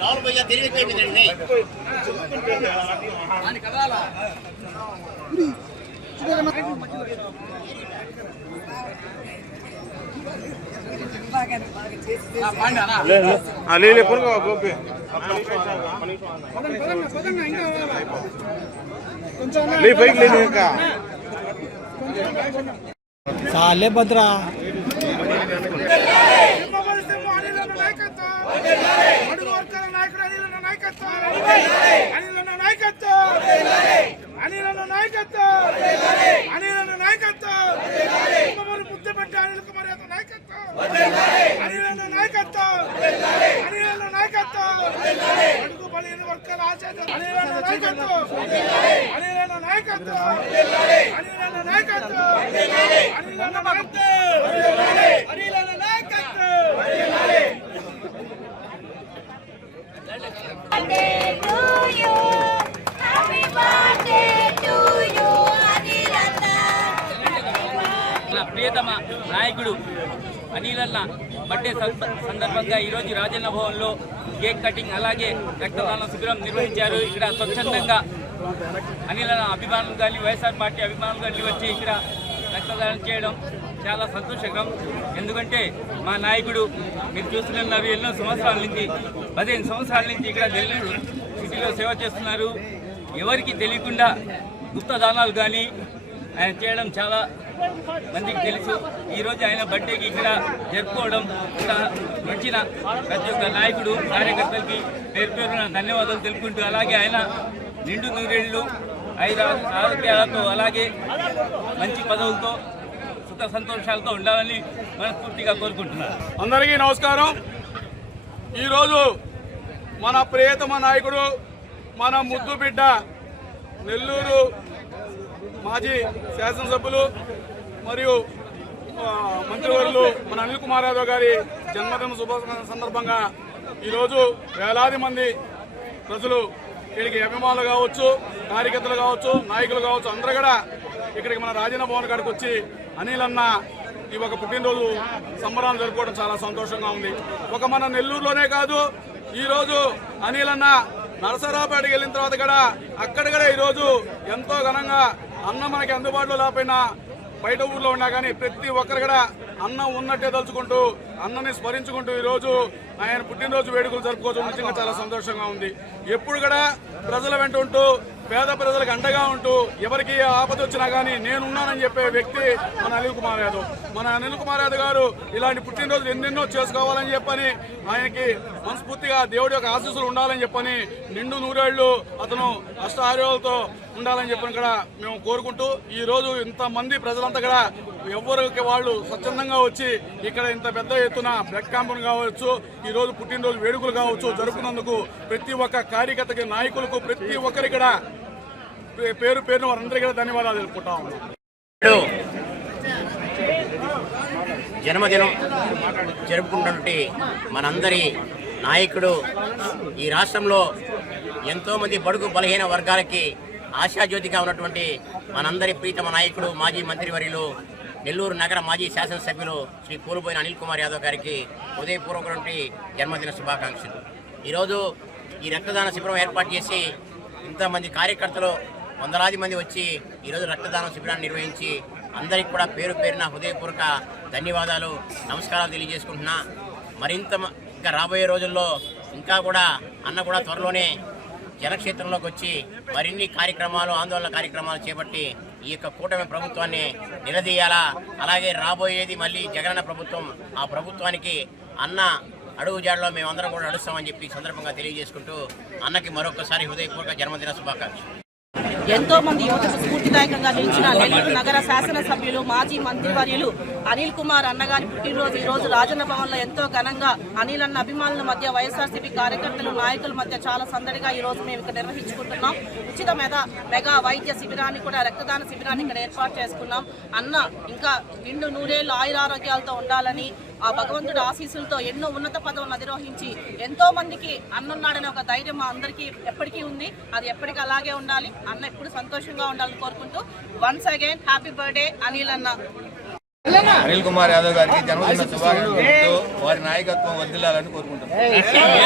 राहुल भैया तेरी कोई भी नहीं ले पूरा गोपी ले बैग लेने का साले भद्रा ప్రియతమ నాయకుడు అనిలన్న బర్త్డే సందర్భంగా ఈరోజు రాజన్న భవన్లో కేక్ కటింగ్ అలాగే రక్తదాన శిబిరం నిర్వహించారు. ఇక్కడ స్వచ్ఛందంగా అనిలన్న అభిమానులు కానీ వైఎస్ఆర్ పార్టీ అభిమానులు కానీ వచ్చి ఇక్కడ రక్తదానం చేయడం చాలా సంతోషకరం. ఎందుకంటే మా నాయకుడు మీరు చూస్తున్నారు ఎన్నో సంవత్సరాల నుంచి 15 సంవత్సరాల నుంచి ఇక్కడ నెల్లూరు సిటీలో సేవ చేస్తున్నారు. ఎవరికి తెలియకుండా గుప్త దానాలు కానీ ఆయన చేయడం చాలా మందికి తెలుసు. ఈరోజు ఆయన బర్త్డేకి ఇక్కడ జరుపుకోవడం ఇక్కడ వచ్చిన ప్రతి ఒక్క నాయకుడు కార్యకర్తలకి పేరు పేరున ధన్యవాదాలు తెలుపుకుంటూ అలాగే ఆయన నిండు నూరేళ్లు 5 ఆరోగ్యాలతో అలాగే మంచి పదవులతో సుఖ సంతోషాలతో ఉండాలని మనస్ఫూర్తిగా కోరుకుంటున్నారు. అందరికీ నమస్కారం. ఈరోజు మన ప్రియతమ నాయకుడు మన ముద్దు బిడ్డ నెల్లూరు మాజీ శాసనసభ్యులు మరియు మంత్రివర్యులు మన అనిల్ కుమార్ యాదవ్ గారి జన్మదిన శుభ సందర్భంగా ఈరోజు వేలాది మంది ప్రజలు ఇక్కడికి అభిమానులు కావచ్చు, కార్యకర్తలు కావచ్చు, నాయకులు కావచ్చు, అందరూ కూడా ఇక్కడికి మన రాజన్న భవన్ కాడికి వచ్చి అనిల్ అన్న ఈ ఒక పుట్టినరోజు సంబరాలు జరుపుకోవడం చాలా సంతోషంగా ఉంది. ఒక మన నెల్లూరులోనే కాదు, ఈరోజు అనిల్ అన్న నరసరావుపేటకి వెళ్ళిన తర్వాత కూడా అక్కడ కూడా ఈరోజు ఎంతో ఘనంగా అన్న మనకి అందుబాటులో లేకపోయినా బయట ఊర్లో ఉన్నా కానీ ప్రతి ఒక్కరు కూడా అన్నం ఉన్నట్టే తలుచుకుంటూ అన్నని స్మరించుకుంటూ ఈరోజు ఆయన పుట్టినరోజు వేడుకలు జరుపుకోవడం నిజంగా చాలా సంతోషంగా ఉంది. ఎప్పుడు కూడా ప్రజల వెంట ఉంటూ పేద ప్రజలకు అండగా ఉంటూ ఎవరికి ఆపద వచ్చినా కానీ నేనున్నానని చెప్పే వ్యక్తి మన అనిల్ కుమార్ యాదవ్. మన అనిల్ కుమార్ యాదవ్ గారు ఇలాంటి పుట్టినరోజులు ఎన్నెన్నో చేసుకోవాలని చెప్పని ఆయనకి మనస్ఫూర్తిగా దేవుడి యొక్క ఆశీస్సులు ఉండాలని చెప్పని నిండు నూరేళ్లు అతను అష్టారోగ్యాలతో ఉండాలని చెప్పని కూడా మేము కోరుకుంటూ ఈరోజు ఇంతమంది ప్రజలంతా కూడా ఎవరికి వాళ్ళు స్వచ్ఛందంగా వచ్చి ఇక్కడ ఇంత పెద్ద ఎత్తున బ్లడ్ క్యాంపులు కావచ్చు, ఈరోజు పుట్టినరోజు వేడుకలు కావచ్చు జరుపుకున్నందుకు ప్రతి ఒక్క కార్యకర్తకి, నాయకులకు, ప్రతి ఒక్కరికి కూడా పేరు పేరును వారందరికీ కూడా ధన్యవాదాలు తెలుపుకుంటా ఉన్నాం. జన్మదినం జరుపుకుంటున్నటువంటి మనందరి నాయకుడు, ఈ రాష్ట్రంలో ఎంతోమంది బడుగు బలహీన వర్గాలకి ఆశాజ్యోతిగా ఉన్నటువంటి మనందరి ప్రీతమ నాయకుడు, మాజీ మంత్రివర్యులు, నెల్లూరు నగర మాజీ శాసనసభ్యులు శ్రీ పూలుబోయిన అనిల్ కుమార్ యాదవ్ గారికి హృదయపూర్వకటువంటి జన్మదిన శుభాకాంక్షలు. ఈరోజు ఈ రక్తదాన శిబిరం ఏర్పాటు చేసి ఇంతమంది కార్యకర్తలు వందలాది మంది వచ్చి ఈరోజు రక్తదాన శిబిరాన్ని నిర్వహించి అందరికి కూడా పేరు పేరున హృదయపూర్వక ధన్యవాదాలు, నమస్కారాలు తెలియజేసుకుంటున్నా. మరింత ఇంకా రాబోయే రోజుల్లో ఇంకా కూడా అన్న కూడా త్వరలోనే జనక్షేత్రంలోకి వచ్చి మరిన్ని కార్యక్రమాలు ఆందోళన కార్యక్రమాలు చేపట్టి ఈ యొక్క కూటమి ప్రభుత్వాన్ని నిలదీయాలా. అలాగే రాబోయేది మళ్ళీ జగనన్న ప్రభుత్వం, ఆ ప్రభుత్వానికి అన్న అడుగుజాడలో మేమందరం కూడా నడుస్తామని చెప్పి ఈ సందర్భంగా తెలియజేసుకుంటూ అన్నకి మరొకసారి హృదయపూర్వక జన్మదిన శుభాకాంక్షలు. ఎంతో మంది యువతకు స్ఫూర్తిదాయకంగా నిలిచిన నెల్లూరు నగర శాసనసభ్యులు మాజీ మంత్రివర్యులు అనిల్ కుమార్ అన్నగారి పుట్టినరోజు ఈ రోజు రాజన్న భవన్లో ఎంతో ఘనంగా అనిల్ అన్న అభిమానుల మధ్య వైఎస్ఆర్సీపీ కార్యకర్తలు నాయకుల మధ్య చాలా సందడిగా ఈ రోజు మేము ఇక్కడ నిర్వహించుకుంటున్నాం. ఉచిత మెగా వైద్య శిబిరాన్ని కూడా రక్తదాన శిబిరాన్ని ఇక్కడ ఏర్పాటు చేసుకున్నాం. అన్న ఇంకా నిండు నూరేళ్లు ఆయురారోగ్యాలతో ఉండాలని, ఆ భగవంతుడి ఆశీస్సులతో ఎన్నో ఉన్నత పదవులను అధిరోహించి ఎంతో మందికి అన్నున్నాడనే ఒక ధైర్యం మా అందరికీ ఎప్పటికీ ఉంది. అది ఎప్పటికీ అలాగే ఉండాలి. అన్న ఎప్పుడు సంతోషంగా ఉండాలని కోరుకుంటూ once again happy birthday Anil అన్న. అనిల్ కుమార్ యాదవ్ గారికి జన్మదిన శుభాకాంక్షలు. వారి నాయకత్వం వర్ధిల్లాలని కోరుకుంటున్నాను.